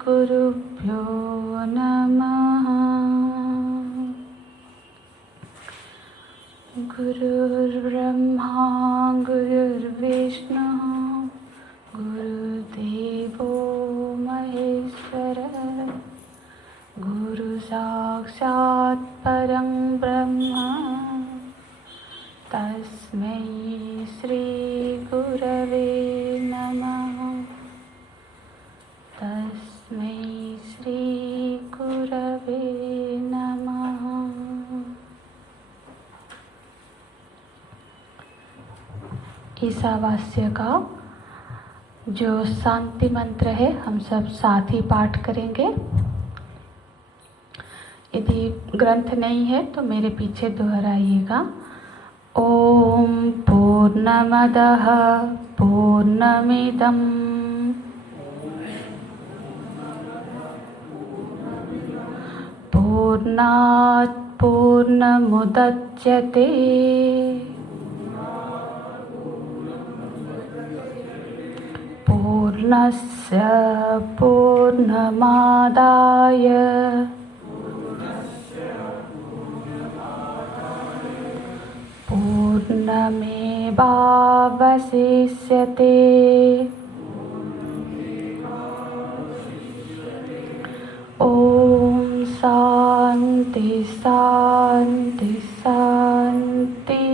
गुरुभ्यो नमः। गुरुर्ब्रह्मा गुरुर्विष्णुः गुरुदेवो महेश्वरः गुरु साक्षात् परं ब्रह्म तस्मै श्री गुरवे नमः। तस्मै श्री गुरवे नमः। ईशावास्य का जो शांति मंत्र है हम सब साथ ही पाठ करेंगे। यदि ग्रंथ नहीं है तो मेरे पीछे दोहराइएगा। ओम पूर्णमदः पूर्णमिदं पूर्णात् पूर्णमुदच्यते पूर्णस्य पूर्णमादाय पूर्णमेवावशिष्यते। ओम शांति शांति शांति।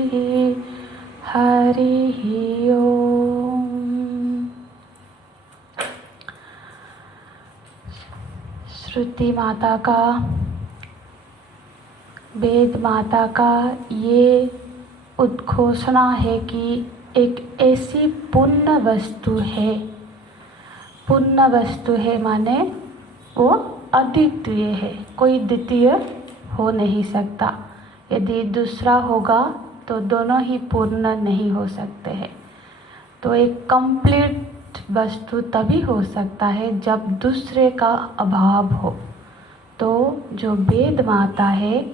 हरि ओम। श्रुति माता का, वेद माता का ये उद्घोषणा है कि एक ऐसी पुण्य वस्तु है। पुण्य वस्तु है माने वो अद्वितीय है, कोई द्वितीय हो नहीं सकता। यदि दूसरा होगा तो दोनों ही पूर्ण नहीं हो सकते हैं। तो एक कंप्लीट वस्तु तभी हो सकता है जब दूसरे का अभाव हो। तो जो वेद माता है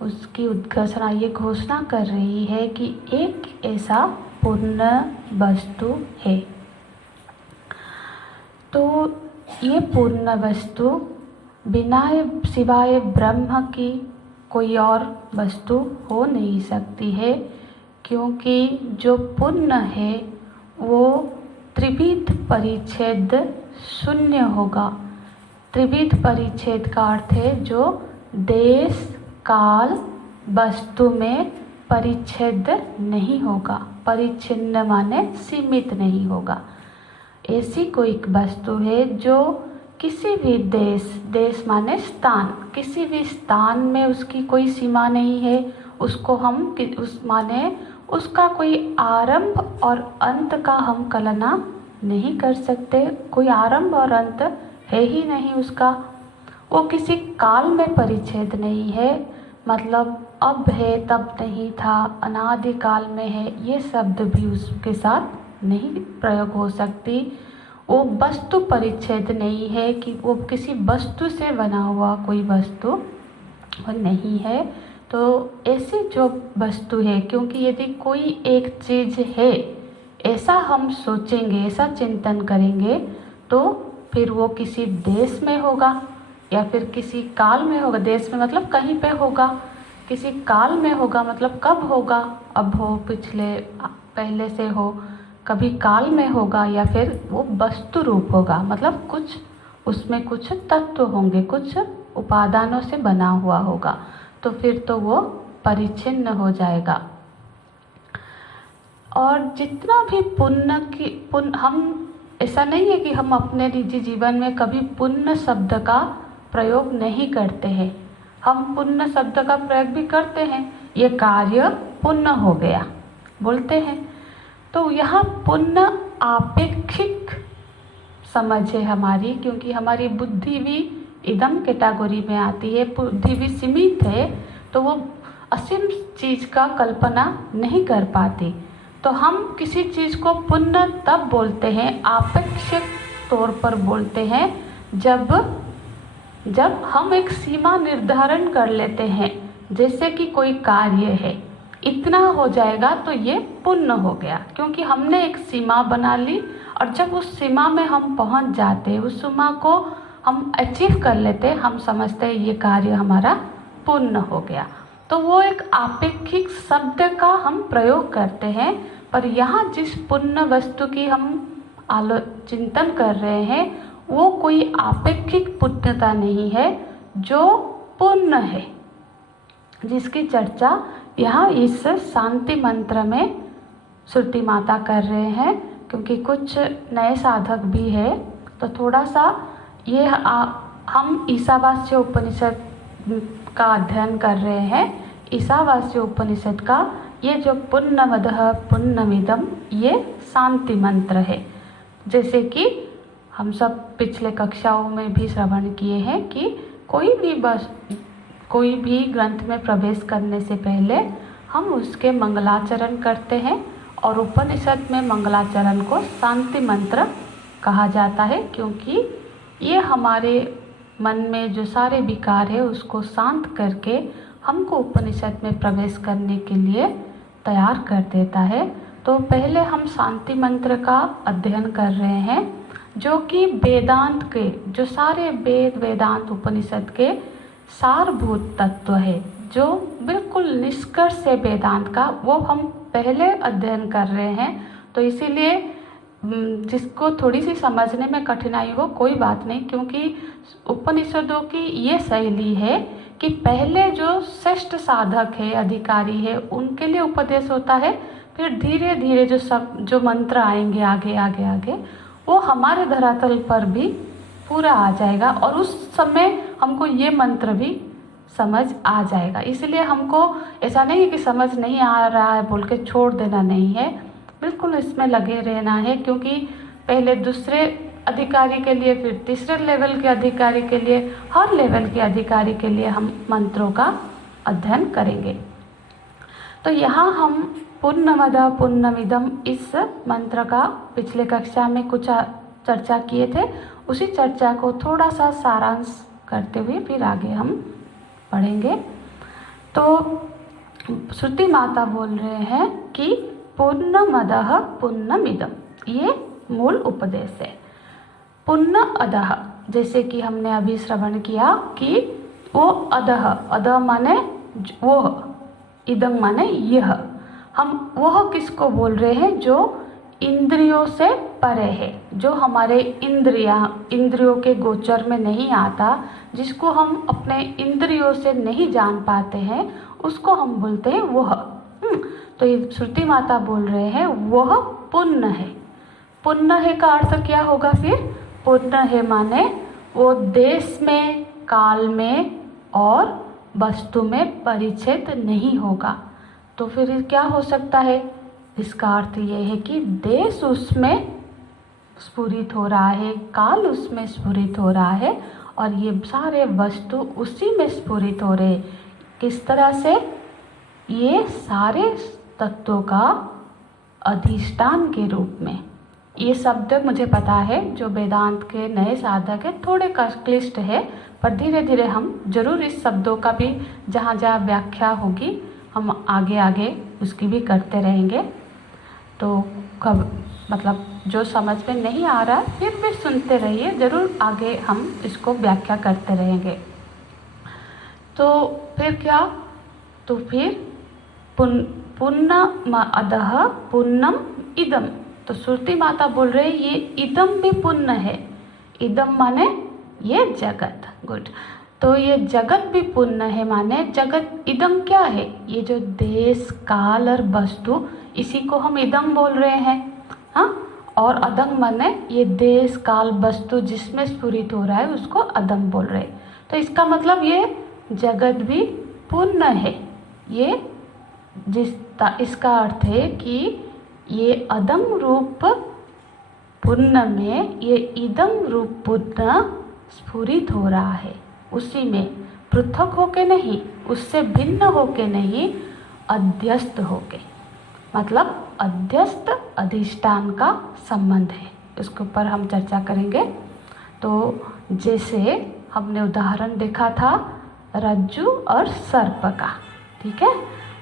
उसकी उद्घोषणा ये घोषणा कर रही है कि एक ऐसा पूर्ण वस्तु है। तो ये पूर्ण वस्तु बिना सिवाय ब्रह्म की कोई और वस्तु हो नहीं सकती है, क्योंकि जो पूर्ण है वो त्रिविध परिच्छेद शून्य होगा। त्रिविध परिच्छेद का अर्थ है जो देश काल वस्तु में परिच्छेद नहीं होगा। परिच्छिन्न माने सीमित नहीं होगा। ऐसी कोई वस्तु है जो किसी भी देश माने स्थान, किसी भी स्थान में उसकी कोई सीमा नहीं है। उसको हम उस माने उसका कोई आरंभ और अंत का हम कल्पना नहीं कर सकते। कोई आरंभ और अंत है ही नहीं उसका। वो किसी काल में परिच्छेद नहीं है, मतलब अब है तब नहीं था, अनादिकाल में है, ये शब्द भी उसके साथ नहीं प्रयोग हो सकती। वो वस्तु परिच्छेद नहीं है कि वो किसी वस्तु से बना हुआ कोई वस्तु नहीं है। तो ऐसी जो वस्तु है, क्योंकि यदि कोई एक चीज़ है ऐसा हम सोचेंगे, ऐसा चिंतन करेंगे, तो फिर वो किसी देश में होगा या फिर किसी काल में होगा। देश में मतलब कहीं पे होगा, किसी काल में होगा मतलब कब होगा, अब हो, पिछले, पहले से हो, कभी काल में होगा, या फिर वो वस्तु रूप होगा, मतलब कुछ उसमें कुछ तत्व होंगे, कुछ उपादानों से बना हुआ होगा। तो फिर तो वो परिच्छिन्न हो जाएगा। और जितना भी पुण्य हम, ऐसा नहीं है कि हम अपने निजी जीवन में कभी पुण्य शब्द का प्रयोग नहीं करते हैं। हम पुण्य शब्द का प्रयोग भी करते हैं। ये कार्य पुण्य हो गया बोलते हैं। तो यहाँ पुण्य आपेक्षिक समझ है हमारी, क्योंकि हमारी बुद्धि भी इदम कैटेगरी में आती है। बुद्धि भी सीमित है, तो वो असीम चीज़ का कल्पना नहीं कर पाती। तो हम किसी चीज़ को पुण्य तब बोलते हैं, आपेक्षिक तौर पर बोलते हैं, जब हम एक सीमा निर्धारण कर लेते हैं। जैसे कि कोई कार्य है, इतना हो जाएगा तो ये पुण्य हो गया, क्योंकि हमने एक सीमा बना ली। और जब उस सीमा में हम पहुंच जाते हैं, उस सीमा को हम अचीव कर लेते, हम समझते हैं ये कार्य हमारा पूर्ण हो गया। तो वो एक आपेक्षिक शब्द का हम प्रयोग करते हैं, पर यहाँ जिस पूर्ण वस्तु की हम चिंतन कर रहे हैं वो कोई आपेक्षिक पूर्णता नहीं है, जो पूर्ण है, जिसकी चर्चा यहाँ इस शांति मंत्र में श्रुति माता कर रहे हैं। क्योंकि कुछ नए साधक भी है तो थोड़ा सा ये हम ईशावास्य उपनिषद का अध्ययन कर रहे हैं। ईशावास्य उपनिषद का ये जो पूर्णमदः पूर्णमिदं ये शांति मंत्र है। जैसे कि हम सब पिछले कक्षाओं में भी श्रवण किए हैं कि कोई भी ग्रंथ में प्रवेश करने से पहले हम उसके मंगलाचरण करते हैं, और उपनिषद में मंगलाचरण को शांति मंत्र कहा जाता है, क्योंकि ये हमारे मन में जो सारे विकार है उसको शांत करके हमको उपनिषद में प्रवेश करने के लिए तैयार कर देता है। तो पहले हम शांति मंत्र का अध्ययन कर रहे हैं, जो कि वेदांत के, जो सारे वेदांत उपनिषद के सारभूत तत्व है, जो बिल्कुल निष्कर्ष है वेदांत का, वो हम पहले अध्ययन कर रहे हैं। तो इसीलिए जिसको थोड़ी सी समझने में कठिनाई हो कोई बात नहीं, क्योंकि उपनिषदों की ये शैली है कि पहले जो श्रेष्ठ साधक है, अधिकारी है, उनके लिए उपदेश होता है, फिर धीरे धीरे जो मंत्र आएंगे आगे आगे आगे वो हमारे धरातल पर भी पूरा आ जाएगा, और उस समय हमको ये मंत्र भी समझ आ जाएगा। इसलिए हमको ऐसा नहीं है कि समझ नहीं आ रहा है बोल के छोड़ देना नहीं है, बिल्कुल इसमें लगे रहना है। क्योंकि पहले दूसरे अधिकारी के लिए, फिर तीसरे लेवल के अधिकारी के लिए, हर लेवल के अधिकारी के लिए हम मंत्रों का अध्ययन करेंगे। तो यहाँ हम पूर्णमदः पूर्णमिदं इस मंत्र का पिछले कक्षा में कुछ चर्चा किए थे, उसी चर्चा को थोड़ा सा सारांश करते हुए फिर आगे हम पढ़ेंगे। तो श्रुति माता बोल रहे हैं कि पूर्णमदः पूर्णमिदं, ये मूल उपदेश है। पुण्य अधः, जैसे कि हमने अभी श्रवण किया कि वो अधः, अधः माने वो, इदं माने यह, हम वह किसको बोल रहे हैं जो इंद्रियों से परे है, जो हमारे इंद्रियों के गोचर में नहीं आता, जिसको हम अपने इंद्रियों से नहीं जान पाते हैं, उसको हम बोलते हैं वह। तो ये श्रुति माता बोल रहे हैं वह पुण्य है। पुण्य है का अर्थ क्या होगा फिर? पुण्य है माने वो देश में, काल में और वस्तु में परिच्छेद नहीं होगा। तो फिर क्या हो सकता है? इसका अर्थ ये है कि देश उसमें स्फुरित हो रहा है, काल उसमें स्फुरित हो रहा है, और ये सारे वस्तु उसी में स्फुरित हो रहे। किस तरह से? ये सारे तत्वों का अधिष्ठान के रूप में। ये शब्द मुझे पता है, जो वेदांत के नए साधक है थोड़े क्लिष्ट है, पर धीरे धीरे हम जरूर इस शब्दों का भी जहाँ जहाँ व्याख्या होगी हम आगे आगे उसकी भी करते रहेंगे। तो कब मतलब जो समझ में नहीं आ रहा फिर भी सुनते रहिए, ज़रूर आगे हम इसको व्याख्या करते रहेंगे। तो फिर क्या? तो फिर पुण्य अधः पुण्यम इदम। तो श्रुति माता बोल रहे ये इदम भी पुण्य है। इदम माने ये जगत। गुड। तो ये जगत भी पुण्य है, माने जगत इदम क्या है? ये जो देश काल और वस्तु, इसी को हम इदम बोल रहे हैं। हाँ, और अदम माने ये देश काल वस्तु जिसमें स्फुरित हो रहा है उसको अदम बोल रहे। तो इसका मतलब ये जगत भी पुण्य है। ये इसका अर्थ है कि ये अदम रूप पुण्य में ये इदम रूप पुण्य स्फुरित हो रहा है, उसी में पृथक होके नहीं, उससे भिन्न होके नहीं, अध्यस्त होके, मतलब अध्यस्त अधिष्ठान का संबंध है। इसके ऊपर हम चर्चा करेंगे। तो जैसे हमने उदाहरण देखा था रज्जु और सर्प का, ठीक है।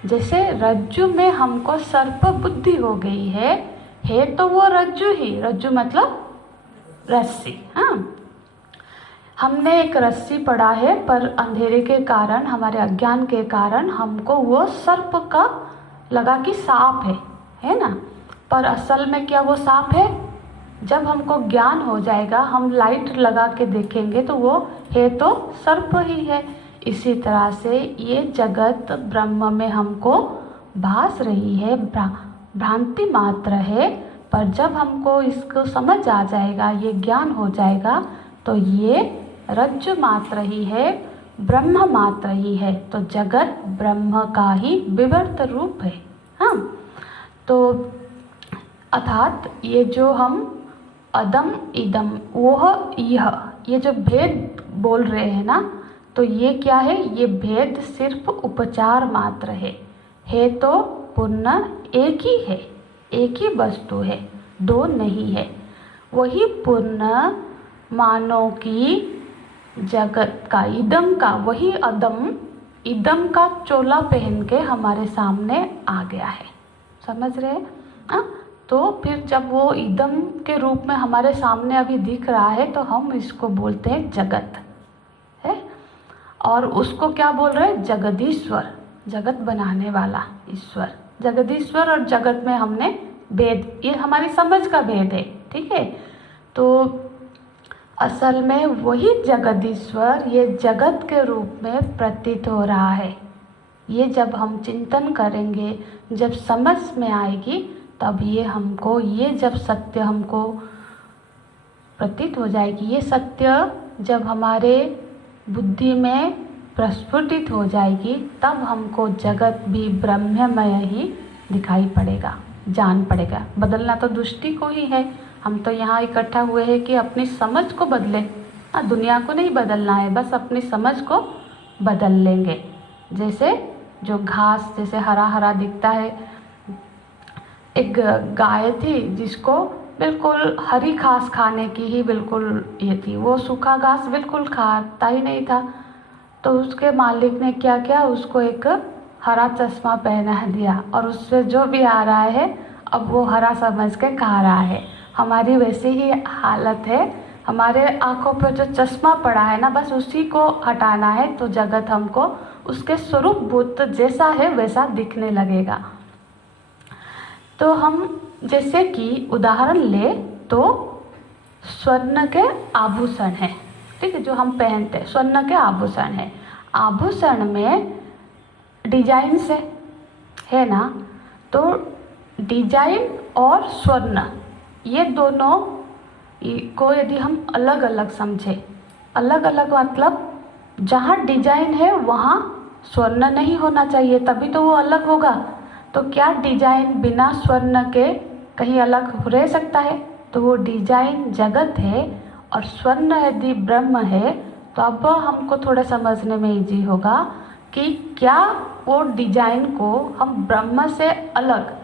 जैसे रज्जु में हमको सर्प बुद्धि हो गई है तो वो रज्जु ही, रज्जु मतलब रस्सी। हाँ, हमने एक रस्सी पढ़ा है, पर अंधेरे के कारण, हमारे अज्ञान के कारण हमको वो सर्प का लगा कि सांप है ना। पर असल में क्या वो सांप है? जब हमको ज्ञान हो जाएगा, हम लाइट लगा के देखेंगे तो वो है तो सर्प ही है। इसी तरह से ये जगत ब्रह्म में हमको भास रही है, भ्रांति मात्र है। पर जब हमको इसको समझ आ जाएगा, ये ज्ञान हो जाएगा, तो ये रज्जु मात्र ही है, ब्रह्म मात्र ही है। तो जगत ब्रह्म का ही विवर्त रूप है। हाँ, तो अर्थात ये जो हम अदम इदम वह यह, ये जो भेद बोल रहे हैं ना, तो ये क्या है? ये भेद सिर्फ उपचार मात्र है तो पूर्ण एक ही है, एक ही वस्तु है, दो नहीं है। वही पूर्ण मानो कि जगत का, इदम का, वही अदम इदम का चोला पहन के हमारे सामने आ गया है। समझ रहे हैं? तो फिर जब वो इदम के रूप में हमारे सामने अभी दिख रहा है, तो हम इसको बोलते हैं जगत है। और उसको क्या बोल रहे हैं? जगदीश्वर, जगत बनाने वाला ईश्वर। जगदीश्वर और जगत में हमने भेद, ये हमारी समझ का भेद है, ठीक है। तो असल में वही जगदीश्वर ये जगत के रूप में प्रतीत हो रहा है। ये जब हम चिंतन करेंगे, जब समझ में आएगी, तब ये हमको, ये जब सत्य हमको प्रतीत हो जाएगी, ये सत्य जब हमारे बुद्धि में प्रस्फुटित हो जाएगी, तब हमको जगत भी ब्रह्ममय ही दिखाई पड़ेगा, जान पड़ेगा। बदलना तो दृष्टि को ही है। हम तो यहाँ इकट्ठा हुए हैं कि अपनी समझ को बदले। दुनिया को नहीं बदलना है, बस अपनी समझ को बदल लेंगे। जैसे जो घास जैसे हरा हरा दिखता है, एक गाय थी जिसको बिल्कुल हरी घास खाने की ही बिल्कुल ये थी, वो सूखा घास बिल्कुल खाता ही नहीं था। तो उसके मालिक ने क्या किया, उसको एक हरा चश्मा पहना दिया, और उससे जो भी आ रहा है अब वो हरा समझ के खा रहा है। हमारी वैसी ही हालत है, हमारे आँखों पर जो चश्मा पड़ा है ना, बस उसी को हटाना है, तो जगत हमको उसके स्वरूप भूत जैसा है वैसा दिखने लगेगा। तो हम जैसे कि उदाहरण ले तो स्वर्ण के आभूषण है, ठीक है, जो हम पहनते हैं स्वर्ण के आभूषण है। आभूषण में डिजाइन से है ना, तो डिजाइन और स्वर्ण ये दोनों को यदि हम अलग अलग समझे, अलग अलग मतलब जहाँ डिजाइन है वहाँ स्वर्ण नहीं होना चाहिए, तभी तो वो अलग होगा। तो क्या डिजाइन बिना स्वर्ण के कहीं अलग रह सकता है? तो वो डिजाइन जगत है और स्वर्ण यदि ब्रह्म है, तो अब हमको थोड़ा समझने में इजी होगा कि क्या वो डिजाइन को हम ब्रह्म से अलग,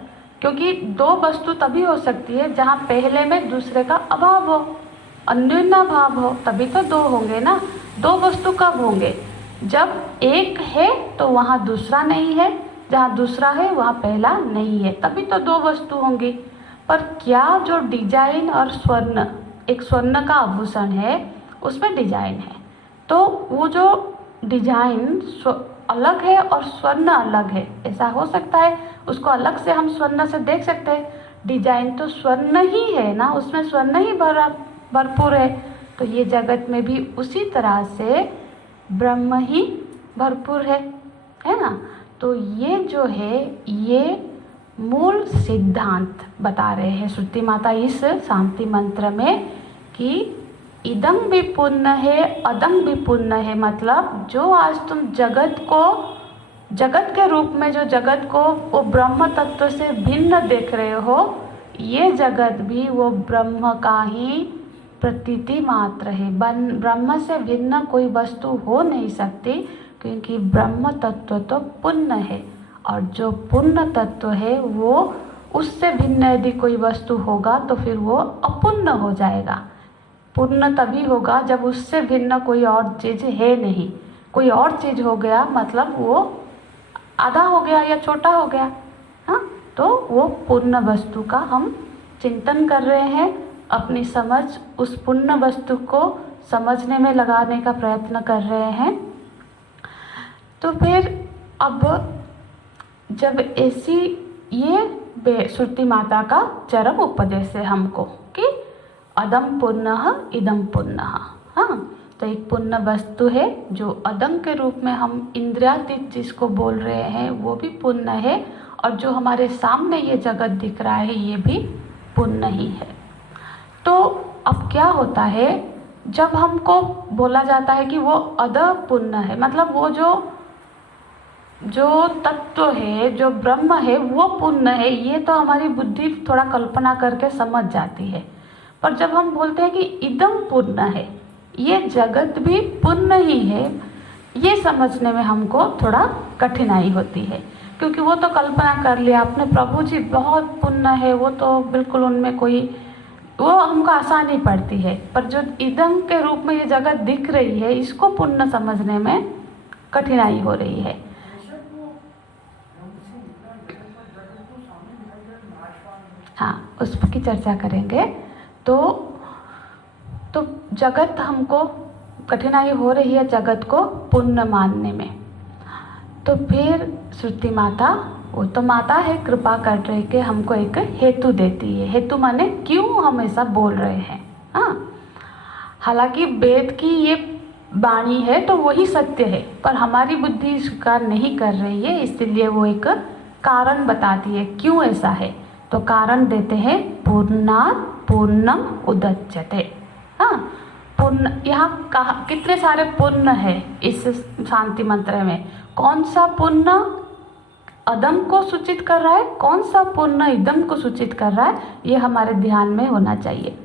क्योंकि दो वस्तु तभी हो सकती है जहाँ पहले में दूसरे का अभाव हो, अन्योन्य भाव हो, तभी तो दो होंगे ना। दो वस्तु कब होंगे? जब एक है तो वहाँ दूसरा नहीं है, जहाँ दूसरा है वहाँ पहला नहीं है, तभी तो दो वस्तु होंगी। पर क्या जो डिजाइन और स्वर्ण, एक स्वर्ण का आभूषण है उसमें डिजाइन है, तो वो जो डिजाइन अलग है और स्वर्ण अलग है, ऐसा हो सकता है? उसको अलग से हम स्वर्ण से देख सकते हैं? डिजाइन तो स्वर्ण ही है ना, उसमें स्वर्ण ही भरपूर है। तो ये जगत में भी उसी तरह से ब्रह्म ही भरपूर है ना। तो ये जो है ये मूल सिद्धांत बता रहे हैं श्रुति माता इस शांति मंत्र में कि इदम भी पुण्य है, अदम भी पुण्य है। मतलब जो आज तुम जगत को, जगत के रूप में जो जगत को वो ब्रह्म तत्व से भिन्न देख रहे हो, ये जगत भी वो ब्रह्म का ही प्रतीति मात्र है। ब्रह्म से भिन्न कोई वस्तु हो नहीं सकती, क्योंकि ब्रह्म तत्व तो पुण्य है, और जो पुण्य तत्व है वो उससे भिन्न यदि कोई वस्तु होगा तो फिर वो अपुण्य हो जाएगा। पुण्य तभी होगा जब उससे भिन्न कोई और चीज़ है नहीं। कोई और चीज़ हो गया मतलब वो आधा हो गया या छोटा हो गया, हाँ, तो वो पुण्य वस्तु का हम चिंतन कर रहे हैं। अपनी समझ उस पुण्य वस्तु को समझने में लगाने का प्रयत्न कर रहे हैं। तो फिर अब जब ऐसी ये श्रुति माता का चरम उपदेश है हमको कि अदम पुण्यः इदम पुण्यः। हाँ, तो एक पुण्य वस्तु है जो अदम के रूप में हम इंद्रियातीत जिसको बोल रहे हैं वो भी पुण्य है, और जो हमारे सामने ये जगत दिख रहा है ये भी पुण्य ही है। तो अब क्या होता है, जब हमको बोला जाता है कि वो अद पुण्य है, मतलब वो जो तत्व है, जो ब्रह्म है वो पुण्य है, ये तो हमारी बुद्धि थोड़ा कल्पना करके समझ जाती है। पर जब हम बोलते हैं कि इदम पुण्य है, ये जगत भी पुण्य ही है, ये समझने में हमको थोड़ा कठिनाई होती है, क्योंकि वो तो कल्पना कर लिया आपने, प्रभु जी बहुत पुण्य है, वो तो बिल्कुल उनमें कोई, वो हमको आसानी पड़ती है। पर जो इदम के रूप में ये जगत दिख रही है, इसको पुण्य समझने में कठिनाई हो रही है। हाँ, उसकी चर्चा करेंगे। तो जगत हमको कठिनाई हो रही है जगत को पुण्य मानने में। तो फिर श्रुति माता, वो तो माता है, कृपा कर रही कि हमको एक हेतु देती है। हेतु माने क्यों हम ऐसा बोल रहे हैं। हाँ, हालांकि वेद की ये वाणी है तो वही सत्य है, पर हमारी बुद्धि स्वीकार नहीं कर रही है, इसलिए वो एक कारण बताती है क्यों ऐसा है। तो कारण देते हैं, पूर्णात् पूर्णम उदच्यते। हाँ, पुण्य, यहाँ कहा कितने सारे पुण्य है इस शांति मंत्र में। कौन सा पुण्य अदम को सूचित कर रहा है, कौन सा पुण्य इदम को सूचित कर रहा है, ये हमारे ध्यान में होना चाहिए।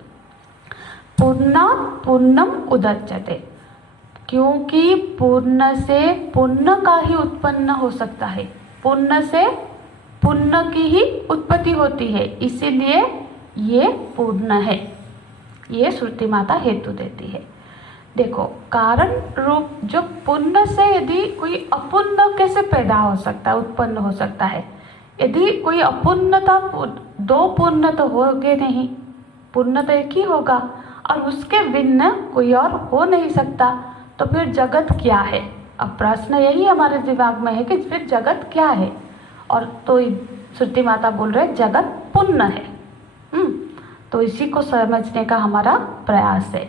पूर्णात् पूर्णम उदच्यते, क्योंकि पुण्य से पुण्य का ही उत्पन्न हो सकता है, पुण्य से पुण्य की ही उत्पत्ति होती है, इसीलिए ये पुण्य है। ये श्रुति माता हेतु देती है। देखो, कारण रूप जो पुण्य से यदि कोई अपुण्य कैसे पैदा हो सकता है, उत्पन्न हो सकता है। यदि कोई अपुण्यता, दो पुण्य तो होंगे नहीं, पुण्य तो एक ही होगा, और उसके भिन्न कोई और हो नहीं सकता। तो फिर जगत क्या है? अब प्रश्न यही हमारे दिमाग में है कि फिर जगत क्या है। और तो श्रुति माता बोल रहे जगत पुण्य है। तो इसी को समझने का हमारा प्रयास है।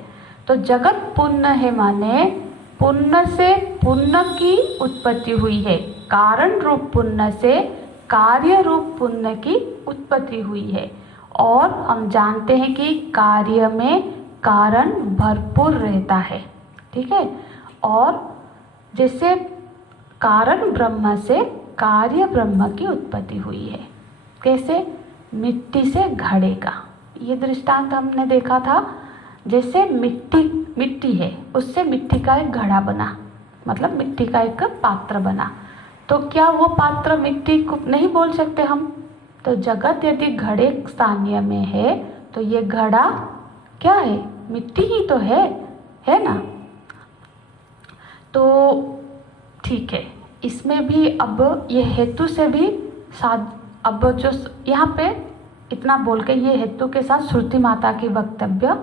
तो जगत पुण्य है माने पुण्य से पुण्य की उत्पत्ति हुई है, कारण रूप पुण्य से कार्य रूप पुण्य की उत्पत्ति हुई है। और हम जानते हैं कि कार्य में कारण भरपूर रहता है, ठीक है। और जैसे कारण ब्रह्म से कार्य ब्रह्म की उत्पत्ति हुई है। कैसे? मिट्टी से घड़े का, ये दृष्टांत हमने देखा था। जैसे मिट्टी है, उससे मिट्टी का एक घड़ा बना, मतलब मिट्टी का एक पात्र बना। तो क्या वो पात्र मिट्टी को नहीं बोल सकते हम? तो जगत यदि घड़े स्थानीय में है तो ये घड़ा क्या है? मिट्टी ही तो है ना। तो ठीक है, इसमें भी अब ये हेतु से भी अब जो यहाँ पे इतना बोल के ये हेतु के साथ श्रुति माता की वक्तव्य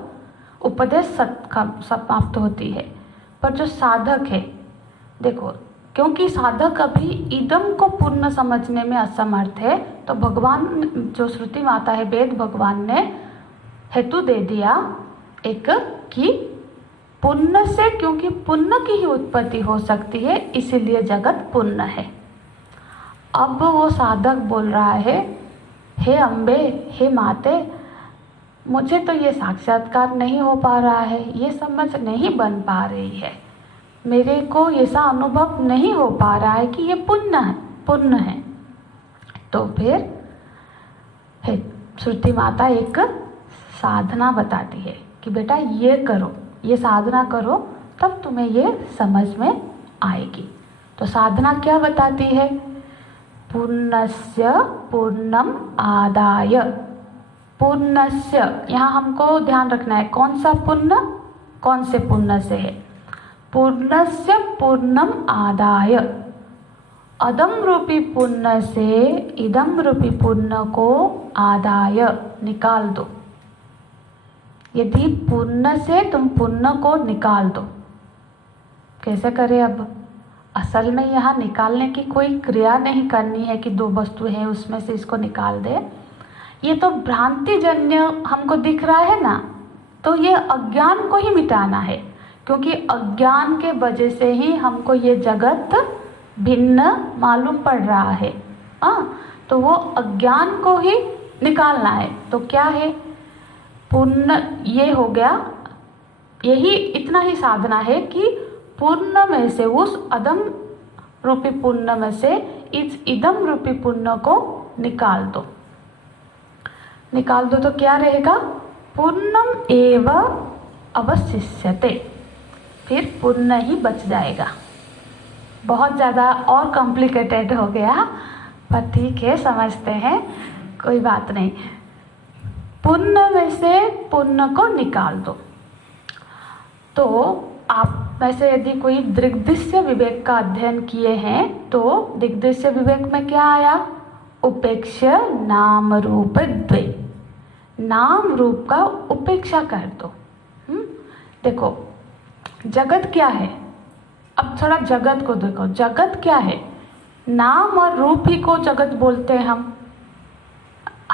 उपदेश समाप्त होती है। पर जो साधक है, देखो, क्योंकि साधक अभी इदम को पूर्ण समझने में असमर्थ है, तो भगवान जो श्रुति माता है, वेद भगवान ने हेतु दे दिया एक कि पुण्य से, क्योंकि पुण्य की ही उत्पत्ति हो सकती है, इसीलिए जगत पुण्य है। अब वो साधक बोल रहा है, हे अम्बे, हे माते, मुझे तो ये साक्षात्कार नहीं हो पा रहा है, ये समझ नहीं बन पा रही है, मेरे को ऐसा अनुभव नहीं हो पा रहा है कि ये पुण्य है। तो फिर श्रुति माता एक साधना बताती है कि बेटा ये करो, ये साधना करो, तब तुम्हें ये समझ में आएगी। तो साधना क्या बताती है? पुण्यस्य पूर्णम आदाय। पुण्यस्य, यहाँ हमको ध्यान रखना है कौन सा पुण्य, कौन से पुण्य से है। पुण्यस्य पूर्णम आदाय, अदम रूपी पुण्य से इदम रूपी पुण्य को आदाय निकाल दो। यदि पुण्य से तुम पुण्य को निकाल दो, कैसे करें अब? असल में यहाँ निकालने की कोई क्रिया नहीं करनी है कि दो वस्तु है उसमें से इसको निकाल दे। ये तो भ्रांतिजन्य हमको दिख रहा है ना, तो ये अज्ञान को ही मिटाना है, क्योंकि अज्ञान के वजह से ही हमको ये जगत भिन्न मालूम पड़ रहा है। तो वो अज्ञान को ही निकालना है। तो क्या है? पुण्य, ये हो गया। यही इतना ही साधना है कि पुण्य में से, उस अदम रूपी पुण्य में से इस इदम रूपी पुण्य को निकाल दो। निकाल दो तो क्या रहेगा? पुण्यम एव अवशिष्यते, फिर पुण्य ही बच जाएगा। बहुत ज़्यादा और कॉम्प्लिकेटेड हो गया, पर ठीक है, समझते हैं, कोई बात नहीं। पुण्य में से पुण्य को निकाल दो। तो आप में से यदि कोई दृग्दृश्य विवेक का अध्ययन किए हैं तो दृग्दृश्य विवेक में क्या आया? उपेक्ष नाम रूप द्वे, नाम रूप का उपेक्षा कर दो। देखो जगत क्या है? अब थोड़ा जगत को देखो, जगत क्या है? नाम और रूप ही को जगत बोलते हैं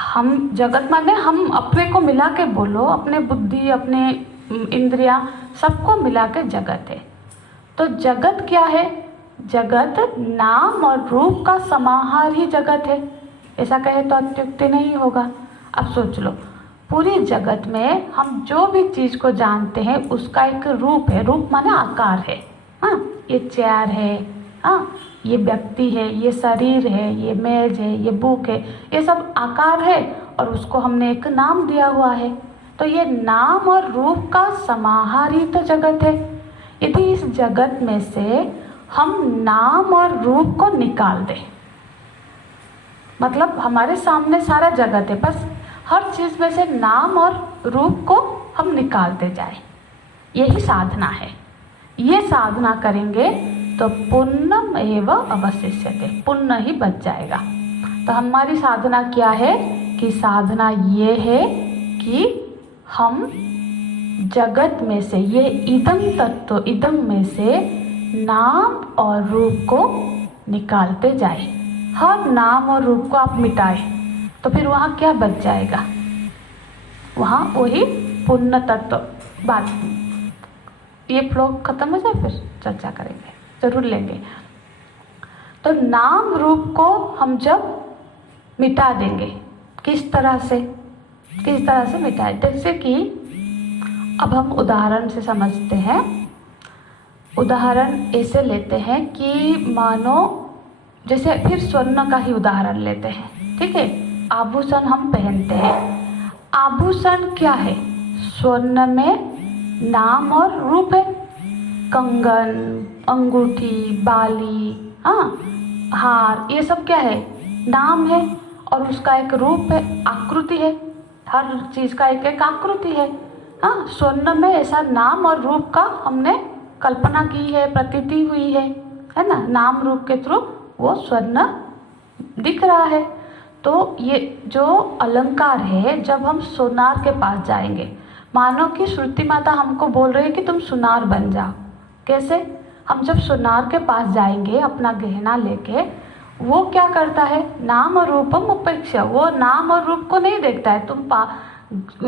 हम जगत माने हम अपने को मिला के बोलो, अपने बुद्धि, अपने इंद्रियां, सबको मिला के जगत है। तो जगत क्या है? जगत नाम और रूप का समाहार ही जगत है। ऐसा कहे तो अत्युक्ति नहीं होगा। अब सोच लो, पूरी जगत में हम जो भी चीज़ को जानते हैं उसका एक रूप है। रूप माने आकार है। ये चेयर है, ये व्यक्ति है, ये शरीर है, ये मेज है, ये बुक है, ये सब आकार है और उसको हमने एक नाम दिया हुआ है। तो ये नाम और रूप का समाहार ही तो जगत है। यदि इस जगत में से हम नाम और रूप को निकाल दें, मतलब हमारे सामने सारा जगत है, बस हर चीज़ में से नाम और रूप को हम निकालते जाए, यही साधना है। ये साधना करेंगे तो पुण्यम एव अवशिष्यते, पुण्य ही बच जाएगा। तो हमारी साधना क्या है? कि साधना ये है कि हम जगत में से, ये इदम तत्व, इदम में से नाम और रूप को निकालते जाए। हर नाम और रूप को आप मिटाए तो फिर वहाँ क्या बच जाएगा? वहाँ वही पुण्य तत्व। बात ये फ्लो खत्म हो जाए फिर चर्चा करेंगे, जरूर लेंगे। तो नाम रूप को हम जब मिटा देंगे, किस तरह से मिटाए? जैसे कि अब हम उदाहरण से समझते हैं। उदाहरण ऐसे लेते हैं कि मानो, जैसे फिर स्वर्ण का ही उदाहरण लेते हैं, ठीक है? आभूषण हम पहनते हैं। आभूषण क्या है? स्वर्ण में नाम और रूप है। कंगन, अंगूठी, बाली, हार, ये सब क्या है? नाम है और उसका एक रूप है, आकृति है। हर चीज़ का एक एक आकृति है। स्वर्ण में ऐसा नाम और रूप का हमने कल्पना की है, प्रतीति हुई है ना? नाम रूप के थ्रू वो स्वर्ण दिख रहा है। तो ये जो अलंकार है, जब हम सोनार के पास जाएंगे, मानो कि श्रुति माता हमको बोल रही है कि तुम सुनार बन जाओ। कैसे? हम जब सुनार के पास जाएंगे अपना गहना लेके, वो क्या करता है? नाम और रूपम उपेक्षा, वो नाम और रूप को नहीं देखता है। तुम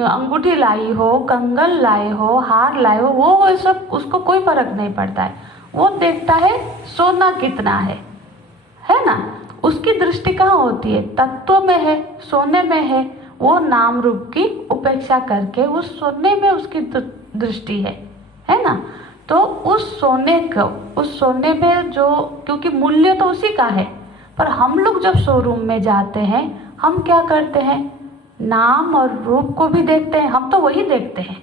अंगूठी लाई हो, कंगन लाए हो, हार लाए हो, वो सब उसको कोई फर्क नहीं पड़ता है। वो देखता है सोना कितना है ना? उसकी दृष्टि कहाँ होती है? तत्व में है, सोने में है। वो नाम रूप की उपेक्षा करके उस सोने में उसकी दृष्टि है ना? तो उस सोने में जो, क्योंकि मूल्य तो उसी का है, पर हम लोग जब शोरूम में जाते हैं, हम क्या करते हैं? नाम और रूप को भी देखते हैं। हम तो वही देखते हैं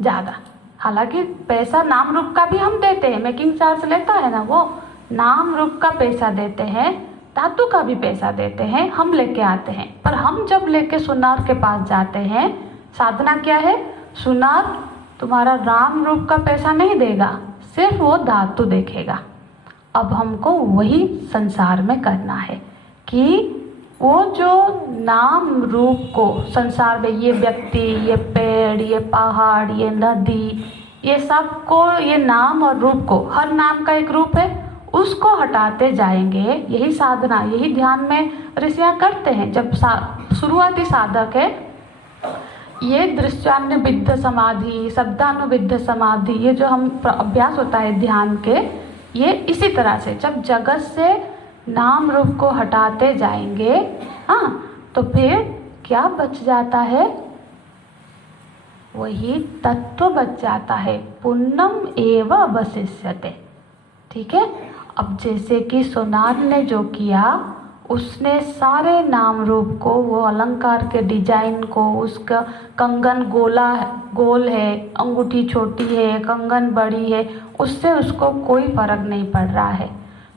ज़्यादा। हालांकि पैसा नाम रूप का भी हम देते हैं, मेकिंग चार्ज लेता है ना, वो नाम रूप का पैसा देते हैं, धातु का भी पैसा देते हैं, हम लेके आते हैं। पर हम जब लेके सुनार के पास जाते हैं, साधना क्या है? सुनार तुम्हारा नाम रूप का पैसा नहीं देगा, सिर्फ वो धातु देखेगा। अब हमको वही संसार में करना है कि वो जो नाम रूप को संसार में, ये व्यक्ति, ये पेड़, ये पहाड़, ये नदी, ये सब को, ये नाम और रूप को, हर नाम का एक रूप है, उसको हटाते जाएंगे। यही साधना, यही ध्यान में ऋषियाँ करते हैं। जब शुरुआती साधक है, ये दृश्यानुविद्ध समाधि, शब्दानुविद्ध समाधि, ये जो हम अभ्यास होता है ध्यान के, ये इसी तरह से जब जगत से नाम रूप को हटाते जाएंगे, हाँ, तो फिर क्या बच जाता है? वही तत्व बच जाता है, पुण्यम एव अवशिष्यते। ठीक है। अब जैसे कि सोनार ने जो किया, उसने सारे नाम रूप को, वो अलंकार के डिजाइन को, उसका कंगन गोल है, अंगूठी छोटी है, कंगन बड़ी है, उससे उसको कोई फर्क नहीं पड़ रहा है।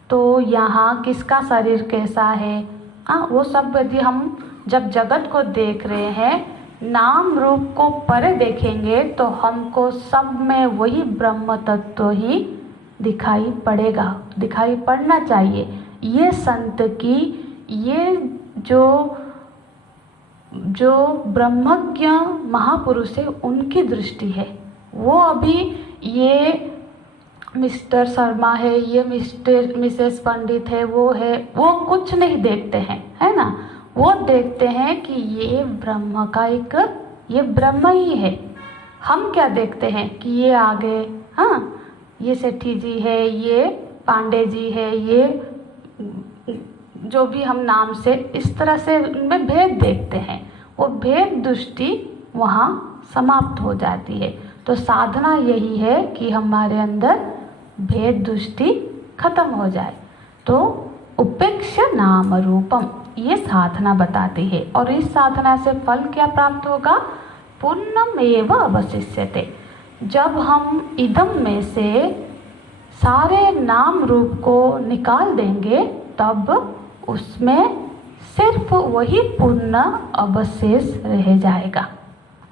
तो यहाँ किसका शरीर कैसा है, हाँ, वो सब यदि हम जब जगत को देख रहे हैं, नाम रूप को परे देखेंगे, तो हमको सब में वही ब्रह्म तत्व ही दिखाई पड़ेगा, दिखाई पड़ना चाहिए। ये संत की, ये जो ब्रह्मज्ञ महापुरुष है, उनकी दृष्टि है। वो अभी ये मिस्टर शर्मा है, ये मिसेस पंडित है, वो है, वो कुछ नहीं देखते हैं, है ना। वो देखते हैं कि ये ब्रह्म का एक, ये ब्रह्म ही है। हम क्या देखते हैं कि ये आगे, हाँ, ये सेठी जी है, ये पांडे जी है, ये जो भी हम नाम से इस तरह से उनमें भेद देखते हैं। वो भेद दृष्टि वहाँ समाप्त हो जाती है। तो साधना यही है कि हमारे अंदर भेद दृष्टि खत्म हो जाए। तो उपेक्ष नाम रूपम, ये साधना बताती है। और इस साधना से फल क्या प्राप्त होगा? पुण्यम एव अवशिष्यते। जब हम इदम में से सारे नाम रूप को निकाल देंगे, तब उसमें सिर्फ वही पुण्य अवशेष रह जाएगा।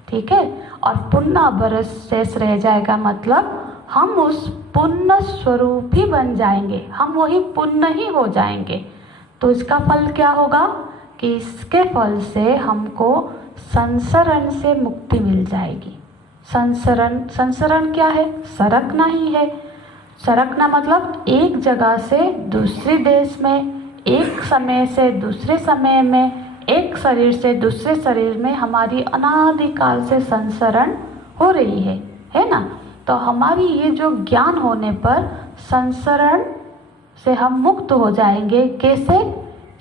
ठीक है। और पुण्य अवशेष रह जाएगा मतलब हम उस पुण्य स्वरूप ही बन जाएंगे, हम वही पुण्य ही हो जाएंगे। तो इसका फल क्या होगा कि इसके फल से हमको संसरण से मुक्ति मिल जाएगी। संसरण क्या है? सरकना ही है। सरकना मतलब एक जगह से दूसरे देश में, एक समय से दूसरे समय में, एक शरीर से दूसरे शरीर में हमारी अनादिकाल से संसरण हो रही है ना। तो हमारी ये जो ज्ञान होने पर संसरण से हम मुक्त हो जाएंगे। कैसे?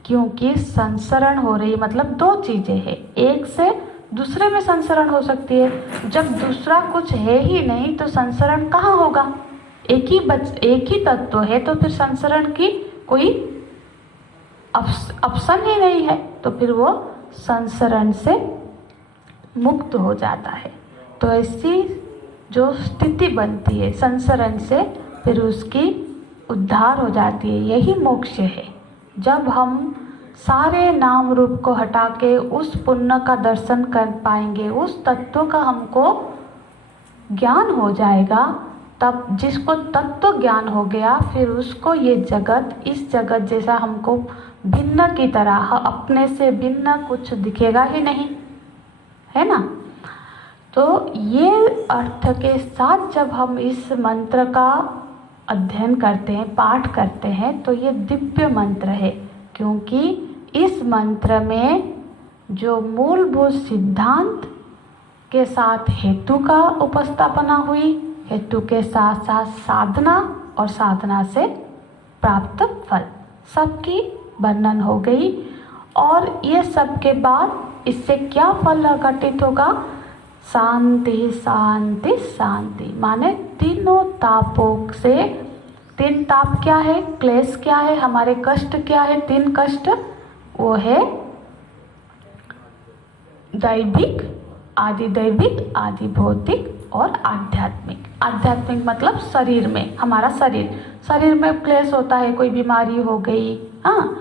क्योंकि संसरण हो रही मतलब दो चीज़ें हैं, एक से दूसरे में संसरण हो सकती है। जब दूसरा कुछ है ही नहीं तो संसरण कहाँ होगा? एक ही तत्व है, तो फिर संसरण की कोई ऑप्शन ही नहीं है। तो फिर वो संसरण से मुक्त हो जाता है। तो ऐसी जो स्थिति बनती है संसरण से, फिर उसकी उद्धार हो जाती है। यही मोक्ष है। जब हम सारे नाम रूप को हटा के उस पुण्य का दर्शन कर पाएंगे, उस तत्व का हमको ज्ञान हो जाएगा, तब जिसको तत्व ज्ञान हो गया, फिर उसको ये जगत, इस जगत जैसा हमको भिन्न की तरह, अपने से भिन्न कुछ दिखेगा ही नहीं, है ना। तो ये अर्थ के साथ जब हम इस मंत्र का अध्ययन करते हैं, पाठ करते हैं, तो ये दिव्य मंत्र है। क्योंकि इस मंत्र में जो मूलभूत सिद्धांत के साथ हेतु का उपस्थापना हुई, हेतु के साथ साथ साधना और साधना से प्राप्त फल सबकी वर्णन हो गई। और ये सब के बाद इससे क्या फल घटित होगा? शांति शांति शांति, माने तीनों तापों से, तीन ताप क्या है, क्लेश क्या है, हमारे कष्ट क्या है, तीन कष्ट, वो है दैविक, आदि दैविक, आदि भौतिक और आध्यात्मिक। आध्यात्मिक मतलब शरीर में, हमारा शरीर में क्लेश होता है, कोई बीमारी हो गई, हाँ,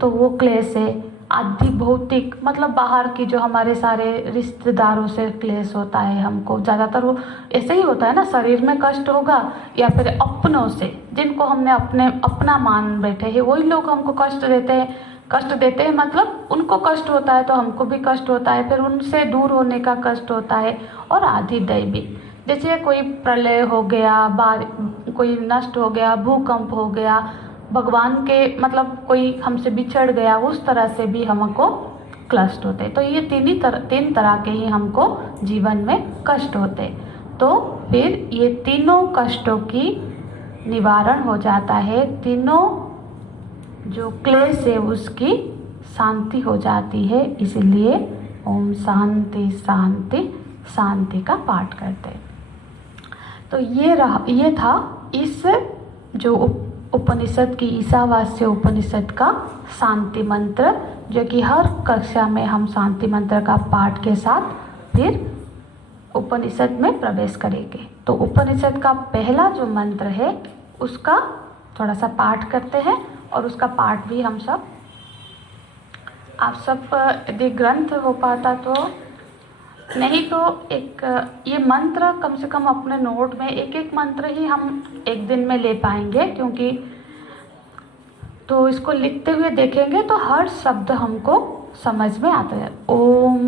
तो वो क्लेश है। आदि भौतिक मतलब बाहर की जो हमारे सारे रिश्तेदारों से क्लेश होता है, हमको ज़्यादातर वो ऐसे ही होता है ना, शरीर में कष्ट होगा, या फिर अपनों से, जिनको हमने अपना मान बैठे हैं, वही लोग हमको कष्ट देते हैं। कष्ट देते हैं मतलब उनको कष्ट होता है तो हमको भी कष्ट होता है, फिर उनसे दूर होने का कष्ट होता है। और आधिदैविक, जैसे कोई प्रलय हो गया, कोई नष्ट हो गया, भूकंप हो गया, भगवान के मतलब कोई हमसे बिछड़ गया, उस तरह से भी हमको कष्ट होते। तो ये तीन तरह के ही हमको जीवन में कष्ट होते। तो फिर ये तीनों कष्टों की निवारण हो जाता है, तीनों जो क्लेश है उसकी शांति हो जाती है। इसलिए ओम शांति शांति शांति का पाठ करते हैं। तो ये था इस जो उपनिषद की, ईशावास्य उपनिषद का शांति मंत्र, जो कि हर कक्षा में हम शांति मंत्र का पाठ के साथ फिर उपनिषद में प्रवेश करेंगे। तो उपनिषद का पहला जो मंत्र है उसका थोड़ा सा पाठ करते हैं, और उसका पाठ भी हम सब, आप सब यदि ग्रंथ हो पाता तो, नहीं तो एक ये मंत्र कम से कम अपने नोट में एक मंत्र ही हम एक दिन में ले पाएंगे, क्योंकि तो इसको लिखते हुए देखेंगे तो हर शब्द हमको समझ में आता है। ओम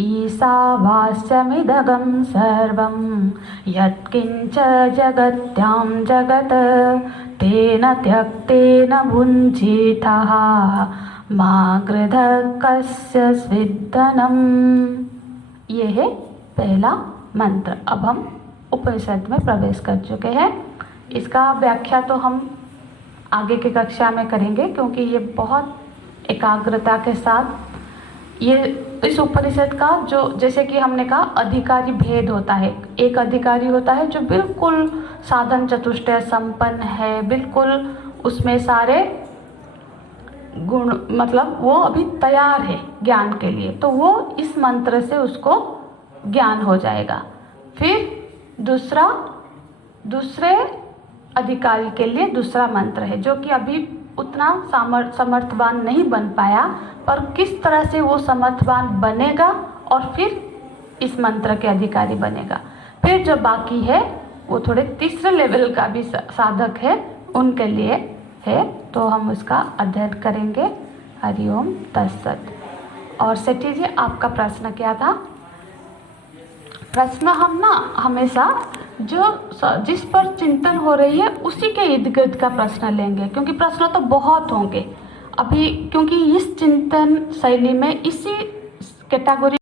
ईशावास्यमिदगं सर्वं यत्किंच जगत्यां जगत् तेन त्यक्तेन भुञ्जीतः मा गृधः कस्य स्विद्दनम्। ये है पहला मंत्र। अब हम उपनिषद में प्रवेश कर चुके हैं। इसका व्याख्या तो हम आगे की कक्षा में करेंगे, क्योंकि ये बहुत एकाग्रता के साथ ये इस उपनिषद का जो, जैसे कि हमने कहा, अधिकारी भेद होता है। एक अधिकारी होता है जो बिल्कुल साधन चतुष्टय संपन्न है, बिल्कुल उसमें सारे गुण, मतलब वो अभी तैयार है ज्ञान के लिए, तो वो इस मंत्र से उसको ज्ञान हो जाएगा। फिर दूसरे अधिकारी के लिए दूसरा मंत्र है, जो कि अभी उतना समर्थवान नहीं बन पाया, पर किस तरह से वो समर्थवान बनेगा और फिर इस मंत्र के अधिकारी बनेगा। फिर जो बाकी है वो थोड़े तीसरे लेवल का भी साधक है, उनके लिए है, तो हम उसका अध्ययन करेंगे। हरिओम तत्सत। और सेठी जी, आपका प्रश्न क्या था? प्रश्न हम ना हमेशा जिस पर चिंतन हो रही है उसी के इर्द गिर्द का प्रश्न लेंगे, क्योंकि प्रश्न तो बहुत होंगे अभी, क्योंकि इस चिंतन शैली में इसी कैटेगरी